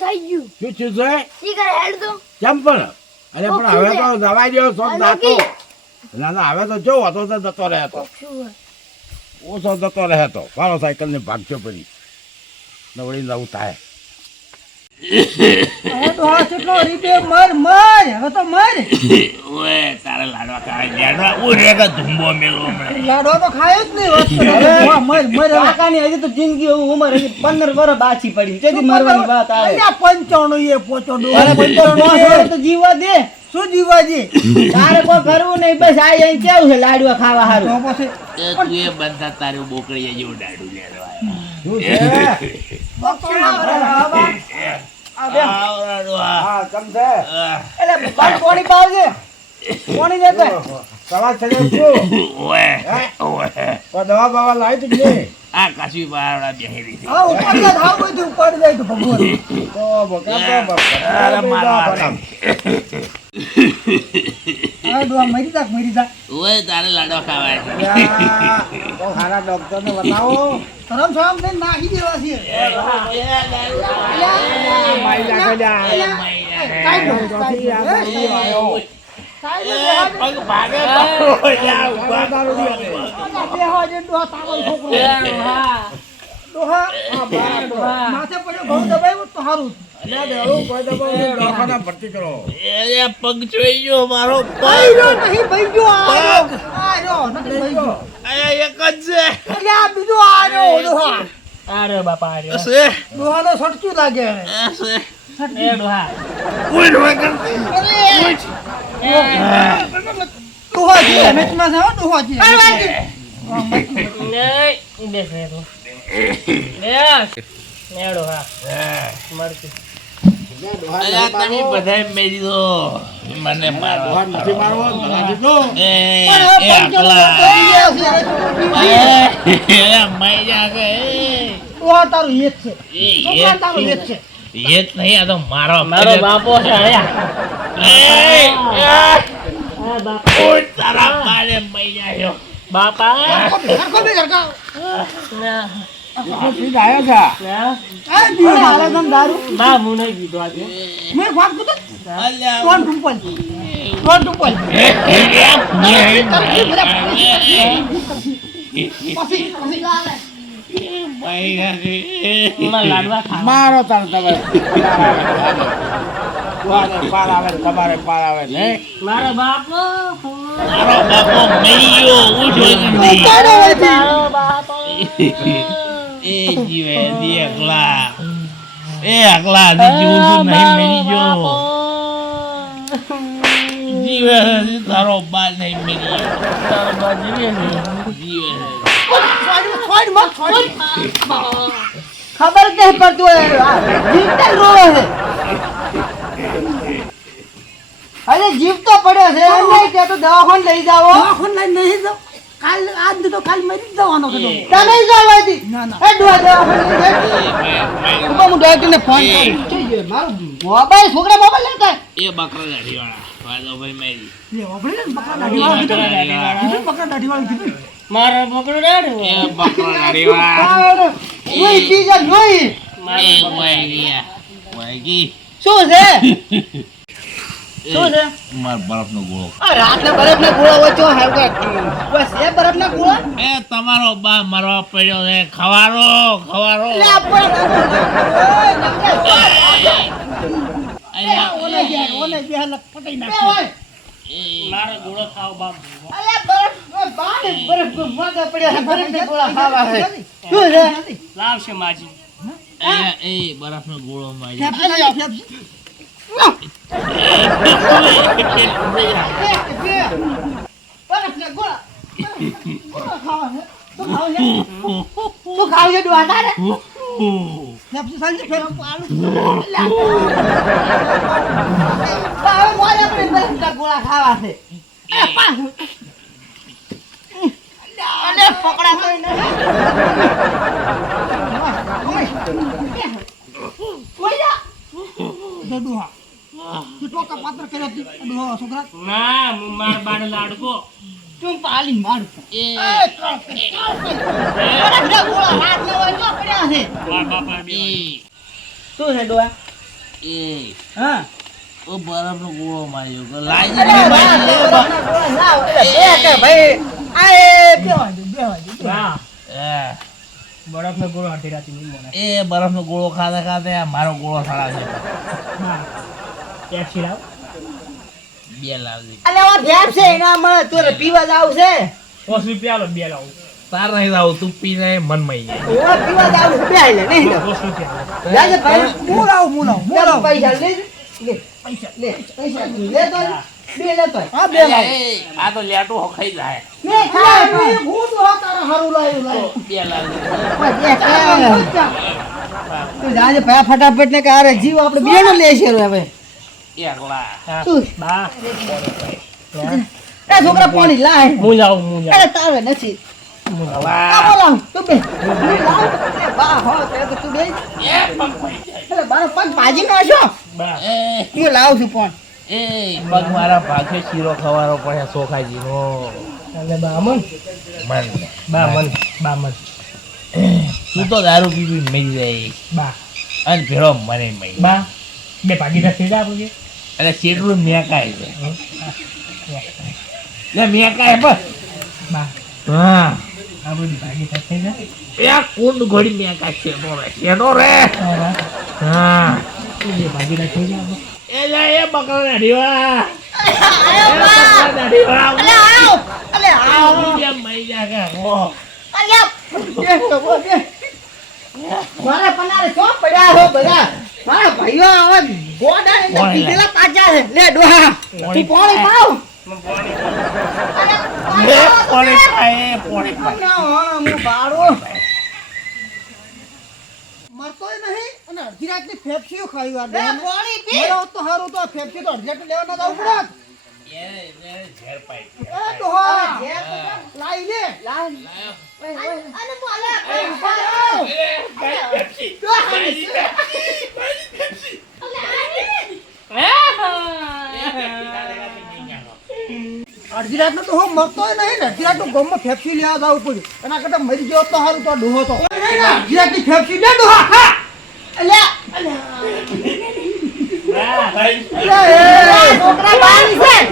કોક ગયું. શું થયું છે? ઈ કરે હેડ તો કેમ પણ? અરે પણ હવે તો દવા દો શોખ નાખો ના ના હવે તો જો હતો તો જતો રહે તો કોક શું હોય? ઓછો જતો રહે તો મારો સાયકલ ને ભાગજો પડી. નવડી નવું થાય. હવે તો આ કેટલો રીતે મર મર હવે તો મર. ઓએ તારે લાડવા ખાવા લાડવા હું રેગા ધુંબો મેલો હમણાં. તો ખાય જ નહીં હવે મર મર મર કાકાની હજી તો જિંદગી ઉંમર હજી પંદર વર્ષ બાછી પડી. તેથી મરવાની વાત આવે? એ પોચો. અરે તો જીવવા દે. શું જીવાજી તારે કોઈ કરવું નહીં બસ આ અહીં કેવું છે લાડવા ખાવા તો હારું પછી એ બંધા તારું બોકડી જેવું ડાડું લેવા શું છે? હા છે? એટલે બાર પાણી પાવજે પાણી લેતે સવાર થઈ ગયો શું? ઓએ ઓએ દવા બવા લાવી તું કે આ કાશી બાવડા બેહેરી છે હા ઉપર જાય થાવ બધું ઉપર જાય તો ભગવાન. તો બકા બકા. અરે મારવા બનાવ. હવે ડોહા મરી જા મરી જા ઓય તારે લાડવા ખાવા છે યા, તો સારા ડોક્ટરને બતાવો શરમ સામ ને નાખી દેવા છે જા. કાંઈ. પગ ભાગે ઊભા ડોહા તારો છોકરો ડોહા માથે પડ્યો ઘઉં દબાવ્યું તો સારું બેહો, પગ જોઈ ગયો મારો પગ. નહીં ભાઈ ગયો આયો નથી ભાઈ આ એક જ છે. બીજો બાપા છે સટક્યું લાગે છે એ કરતી. છે મેચમાં છે હો ડોહા નહીં બેસ રે મરતી બધાય મેરી બાપો બાપા. મારો તાર તમે તમારે પાર આવે ને તમારે પાર આવે ને મારો બાપો મારો બાપો મરી ગયો ઉઠો તારો મારો બાપો. એ જીવે દી એકલા એ એકલા હજી જીવતું નહીં મરી ગયો જીવે છે તારો બા નહીં મરી તારો બા જીવે છે જીવે ખબર જ નહીં પડતું હોય આ રોવે છે અરે જીવતો પડ્યો છે એમ નહીં તો દવાખાને લઈ જાઓ દવાખાને લઈ નહીં જાવ કાલ આજ દીધો કાલ મરી જ જવાનો ના ના. એ. ઊભા હું ડોક્ટરને ફોન. કરું. મોબાઈલ છોકરા મોબાઈલ લેતા એ બકરા વાદો ભાઈ મારી. લે ને બકરા કીધું. બકરા કીધું એ બકરા જોઈ શું છે? શું છે? માર બરફનો ગોળો રાતના બરફના ગોળા વચ્ચે હાલકા બસ એ બરફના ગોળા? એ તમારો બા મરવા પડ્યો છે. ખવારો ખવારો. મારો ગોળો ખાવ બાપ બરફ બાને બરફ માથે પડ્યા છે. બરફના ગોળા ખાવા છે. શું છે? લાવશે માજી. એ બરફનો ગોળો મારી. તું ખાવ છે તું ખાવ છે ડોહા રે ફેફસી સાંજે ફેફસી આલુ. હવે મોરે આપણે બરફના ગોળા ખાવા છે અલે પકડા કોઈ નહીં કોઈ જા જો ડોહા. કેટલો કપાત્ર કર્યો તી, આ છોકરા. ના હું માર બાર લાડકો. તું પાલી માર. એ. બરફના ગોળા હાથ લેવા જો પડ્યા છે. એ. શું છે એ. હા. ઓ બરફનો ગોળો માર્યો. કે લાઈ દે ભાઈ, ના, આ એ દો, બેહવા હા. બરફનો ગોળો અડધી રાતે નહીં મને એ બરફનો ગોળો ખાતા ખાતા આ મારો ગોળો સાડા છે. એક લાવ. બે લાવજે અલે ઓ પેપ્સી એના મને તો પીવા જાવ છે. પાંચ રૂપિયા લો બે લાવું. તાર નહીં લાવું તું પીને મન મઈ ઓ પીવા જાવ બે લે નહીં લે રૂપિયા જાજે ભાઈ. હું લાવ હું લાવ હું લાવ. પૈસા લે. લે પૈસા. લે પૈસા લે તો. બે લે હા બે લાવ. આ તો લેટું હખાઈ જાય. ખાય મે હારું બે તું જાજે ફટાફટ ને કે અરે જીવ આપણે બેનો લેશે હવે. એકલા બા એ છોકરા પાણી લાય હું જાઉં હું જાઉં અરે તારે નથી તું બે હું લાવ એ બા હો તે લાવ દારૂ પીવી મરી જાય બા અને ભેળો મને મરી બા બે ભાગીદાર થઈ જાય એટલે કેટલું મેકાય છે. લે મેકાય બસ. હા. કુંડ ઘોડી મેકાય રે શેનો રે. હા. એ બકરા દાઢીવા આયો બા અલે આવ અલે આવ મારા પનારે ચો પડ્યા હો બધા? મારા ભાઈઓ આવા ગોડા ને પોણી પીધેલા પાછા છે. લે ડોહા તું પોણી પાવ. અરે પાણી હું બાળો મરતોય નહીં અને અડધી રાતની ફેફસીઓ ખાઈ વાર પાણી પી. તો હારું તો ફેફસી તો અડધી રાતે લેવા ના જવું પડે. એ ડોહા લાઈ લે લાઈ અડધી રાતનો તો હું મરતો નહીં ને અડધી રાતનું ગમમાં ફેફસી લેવા જવું પડ્યું એના કરતા મરી ગયો તો સારું તો ડોહો તો અડધી રાતની ફેફસી લે ડોહા હા અલ્યા અલ્યા છોકરા બારી છે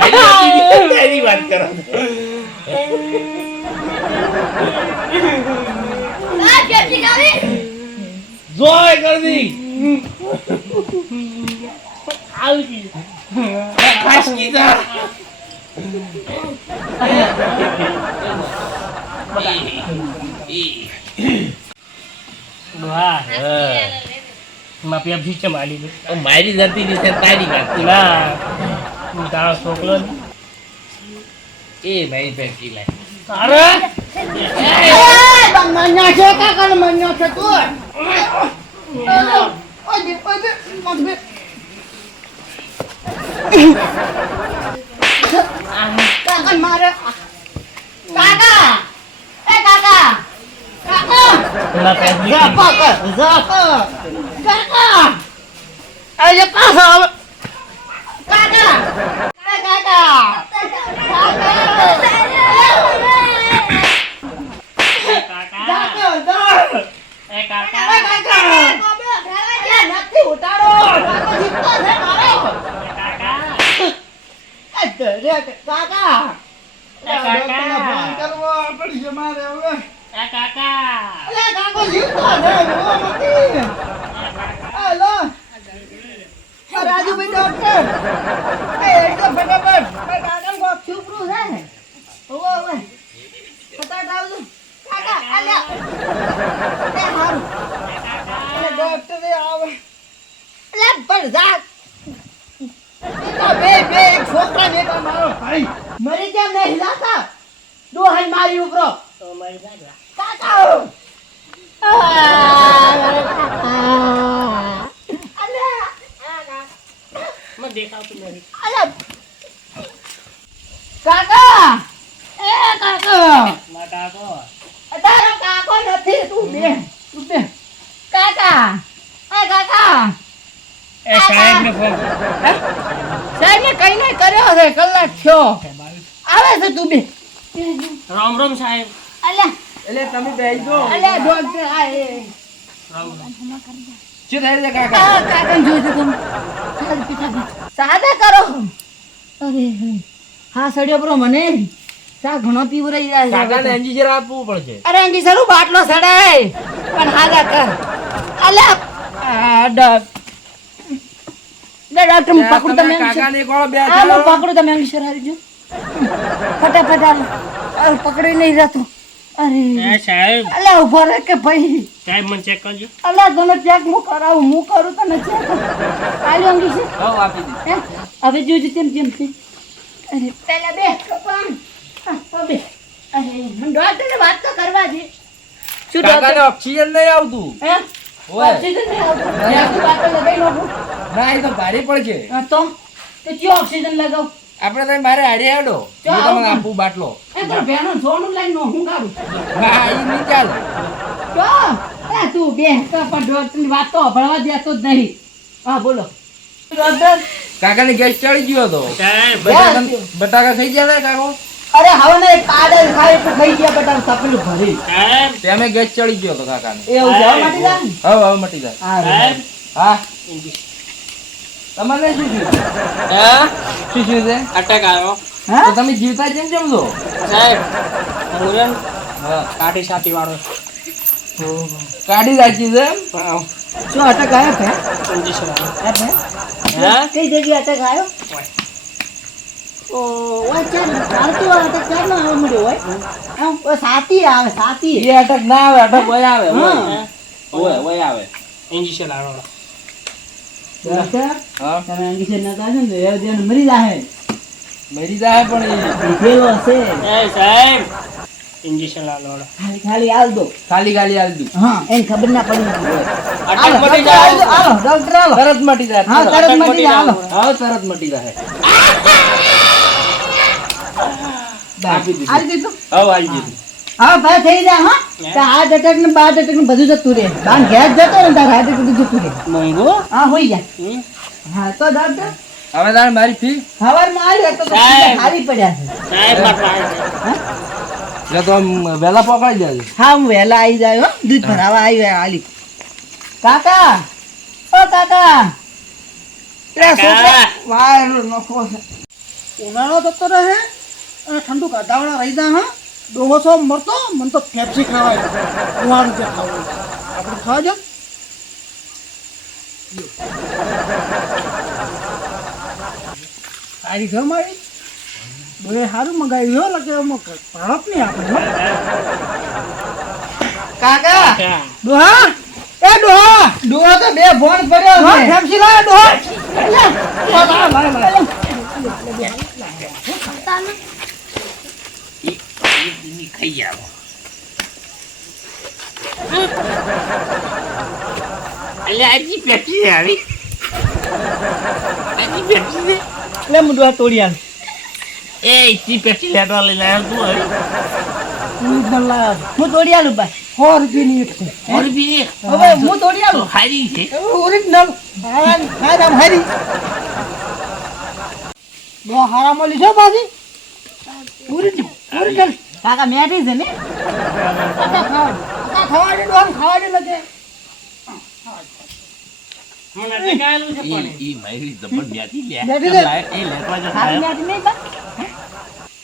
જાતો ભાઈ વાત કરો. જોય કરી દી આવી ખાસ કીધા. હા. માં પેપ્સી છે મારી. મારી જતી રીતે તારી ના. હું તારો છોકરો એ ભાઈ પેટી લે. અરે મન્યો છે કાકા મન્યા છે તું ઓજે ઓજે બે કાકા મારે કાકા એ કાકા કાકા કાકા કાકા એ કાકા કાકા કાકા. કાકા. કાકા કાકા એ દરે કાકા એ કાકા. ફોન કરવો પડશે મારે હવે એ કાકા અલે કાકો જીવતો છે રો નથી હેલો આ રાજુભાઈ ડોક્ટર એ એકદમ ફટાફટ એ કાકા કોક છોકરું છે ને ઓવો ઓવે ફટાફટ આવજો કાકા અલ્યા એ હારું અલે ડોક્ટર એ આવે અલે પણ જા બે બે એક છોકરા ને મારો ભાઈ મરી કેમ નહીં લાતા દોહાઈ મારી ઉપરો તો મારી દાદા કાકા આ, મારા કાકા દેખાતું નથી. અલા. કાકા! એ કાકા! મારા કાકો. તારો કાકો નથી તું બે. તું બે. કાકા. એ કાકા. એ સાહેબ ને ફોન કઈ નહીં કર્યો છે કલાક થયો. આવે છે તું બે. રામ રામ સાહેબ. અલ્યા એટલે તમે બેસજો. અલ્યા ડોક્ટર આ એ. રામ રામ. શું થાય છે કાકા? કાકા જોઈ તો તમે. સાદા કરો. અરે હા. સડ્યો બ્રો મને ચા ઘણો પીવરાઈ જાય કાકાને છે જરા આપવું પડશે. અરે અંજી સરું બાટલો સડાય. પણ હાલા કર. અલ્યા આ ડોક ડોક્ટર હું પકડું તમે કાકાને કોણ બે આ હું પકડું તમે અંગી સર હારી જો ફટાફટ પકડી નહીં જતો. અરે. સાહેબ. અલ્યા ઊભો રહે કે ભાઈ? સાહેબ મને ચેક કરજો. અલા તને ચેક હું કરાવું? હું કરું તને ચેક આલ્યો અંગી છે. હવ આપી દે હવે જોજો તેમ જેમ છે. અરે પેલા બે કપાણ પબે. અરે ડોક્ટરને વાત તો કરવા દે. શું ડોક્ટર ઓક્સિજન નહીં આવતું. હે? ઓક્સિજન નહીં આવતું. લગાવી નાખું. ના એ તો ભારે પડશે. હા, તો? તો કયો ઓક્સિજન લગાવ. આપણે તમે મારે હારી હેડો. ચો, હું તમને આપું બાટલો. એ તો સોનું લઈને હું કાઢું ના એ નહીં ચાલે. તો એ તું બે તો પણ ડોક્ટરની વાત તો ભણવા દેતો જ નહીં. હા બોલો. કાકા કાકાને ગેસ ચડી ગયો હતો. બટાકા થઈ ગયા કાકો? અરે હવે ને કાડે ખાઈ તો ખાઈ ગયા બટા તપેલું ભરી. તેમે ગેસ ચડી ગયો હતો કાકાને. એવું જવા મટી જાય હવે હવે મટી જાય. હા હા. તમારે શું થયું? શું થયું છે? અટક આવ્યો. હા? તો તમે જીવતા કેમ કેમ સાહેબ હું ને હા. કાઠી સાથી વાળો કાઢી રાખી છે એમ? શું અટક આવ્યો છે હે? કઈ જગ્યાએ અટક આવ્યો? ઓય નો આવ્યો મળ્યો હોય? આમ ઓ સાતી આવે સાતી. એ અટક ના આવે અટક વય આવે હા. વય આવે. તમે અંગીશે ન કાઢો ને એ મરી જાહે. મરી જાય પણ એ સાહેબ ઇંગ્લિશ વાળો. ખાલી આલ દો. ખાલી ખાલી આલી દો. હા એને ખબર ના પડી અટક મટી જાય આલો, હાલો ડોક્ટર આલો તરત મટી જાય હા તરત. મટી જાય હાલો. હા તરત મટી જાય. આવી દીધું હવે આવી દીધું હા ભાઈ થઈ જાય હા. તો આ અટક ને બાર અટક ને બધું જતું રહે. જતો ને તાર જતું રહે. હા હોઈ જાય. હા તો ડોક્ટર? હવે તારે મારી ફી સવારમાં આવ્યો તો તો ખાલી પડ્યા છે. સાહેબ મારા પાસે. એટલે તો વહેલા પકડાઈ જાય હા હું વહેલા આવી જાય હો. દૂધ ભરાવા આવી ગયા આલી કાકા! ઓ કાકા! છે. ઉનાળો જતો રહે અને ઠંડુ કાઢાવાળા રહી જા હા. ડોહો છો મરતો મને તો પેપ્સી ખાવાય. ઉનાળું જે ખાવું આપણે ખાવા જો સારી ઘર મારી બે સારું મગાવ્યું હો લગે ભણત નહીં આપણે કાકા! ડોહા! એ ડોહા! ડોહા તો બે ફોન પડ્યો હો ફેમસી લાવે ડોહા! ખાઈ જાવ અલે આજી આવી. આજી પેપ્સી છે. લે તોડી આલ. એ ઈચી પેપ્સી લેટવા લઈને આવ્યો તું હવે. હું તોડી આલું ભાઈ. સો રૂપિયાની એક છે. ઓર બી હવે હું તો આલું. હારી છે. ઓરિજિનલ હારામ હારી. બહુ હારામાં લીધો પાછી ઓરિજિનલ ઓરિજિનલ કાકા મેઠી છે ને? કાકા ખાવા કાકા ખાવા દે ડોહા ખાવા દે લગે મને ટકાયેલું છે પણ ઈ મારી જબર બ્યાતી લે બેઠી લે. એ લેવા જતા ખાલી મેઠી નહીં બા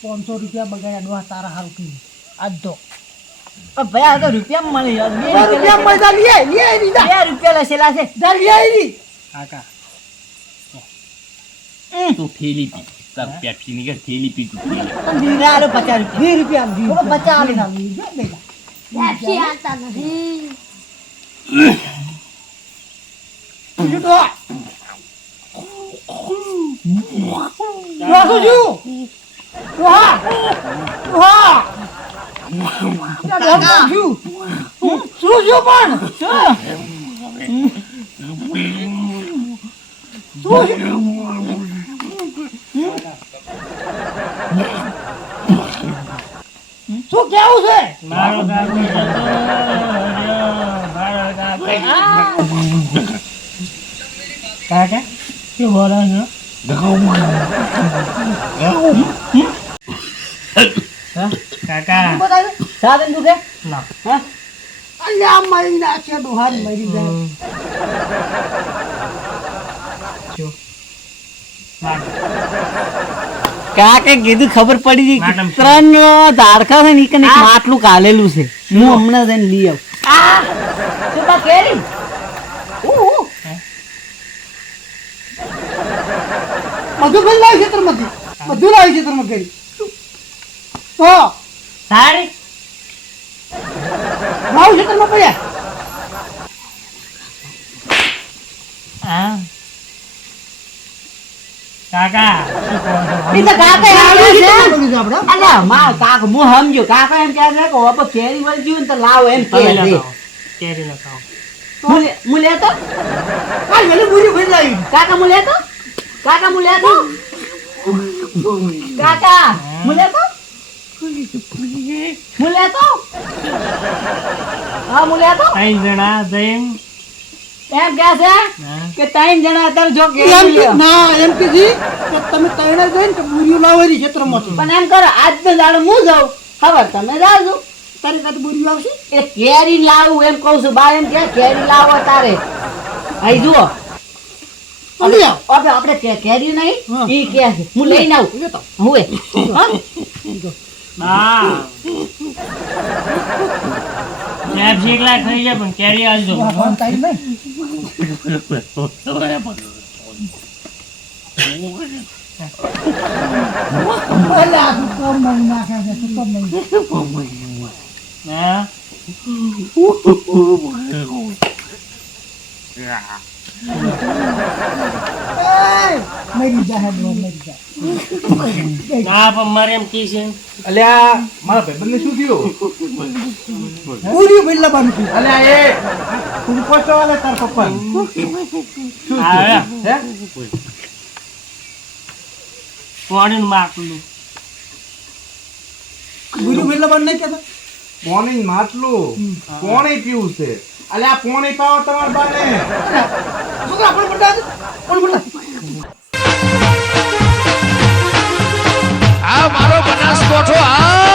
પાંચસો રૂપિયા બગાડ્યા તારા હારું કઈ આજ તો. ભાઈ આ તો રૂપિયા મળી રૂપિયા મળતા આય બીજા બે રૂપિયા લસેલા છે. દર કાકા. તું થેલી પી. તાર પેપ્સી ની કે થેલી પી તું. આલો રૂપિયા. વીસ રૂપિયા થોડો પચાસ આલી ના બીજું તો શું છું વાહ વાહ શું શું શું પણ? શું શું શું કેવું છે? મારો કાકો શું બોલો છો? હા? કાકા. સાધન દુખે ના. હા? અલ્યા મરી નાખે ડોહાર મરી જાય. કાકે કીધું ખબર પડી ગઈ ત્રણ ધાડકા છે ને કને એક માટલું કાલેલું છે. હું હમણાં જઈને લઈ આવું. આ? શું બા કેરી? બધું ભાઈ લાવી ક્ષેત્રમાંથી બધું લાવી કરી તો સારી લાવ ક્ષેત્રમાં પડ્યા હા. કાકા. કહો તો કાકા અલ્યા માર કાકા હું સમજ્યો. કાકા એમ કહે છે કે હવે કેરી વળી ગયું તો લાવો એમ લખાવો. કેરી લખાવો. હું લે- લેતો? કાલ વેલી બુરી ભાઈ લાવી. કાકા હું લેતો? કાકા હું લેતો? કાકા હું? લેતો? હું લેતો? હા હું લેતો? ત્રણ જણા જઈને. એમ કે છે કે ત્રણ જણા અત્યારે જો કે ના એમ કે જી કે તમે ત્રણ જઈને કે બુરીઓ લાવેલી ક્ષેત્રમાંથી. પણ એમ કરો આજ તો દાડો હું જાઉં? ખબર તમે જાજો તારે સાથે બુરીઓ આવશે? એ કેરી લાવું એમ કહું છું. બા એમ કે કેરી લાવો તારે. અહીં જુઓ. અલી આપણે આપણે કેરી નહીં ઈ કે હું લઈને આવું. લેતો હું? હા. સાહેબ શીખલા ખાઈ જાય પણ કેરી આલજો ફોન તારી નહીં અલ્યા મરી જાય મરી જાય ના પણ મારે એમ કી છે. અલ્યા મારા ભાઈબંધને શું થયું? બુરીઓ ભાઈ લાવવાનું થયું અલ્યા એ તું પોસ્ટ વાલે તાર પપ્પા હા હે? કોણીનું માટલું બુરીઓ ભાઈ લાવવાનું નહીં કહેતા? મોર્નિંગ માટલું કોણે પીવું છે? અલે, આ ફોન એ પાવો તમાર બાને. છોકરા પણ બટા પણ બટા આ મારો બનાસ કોઠો આ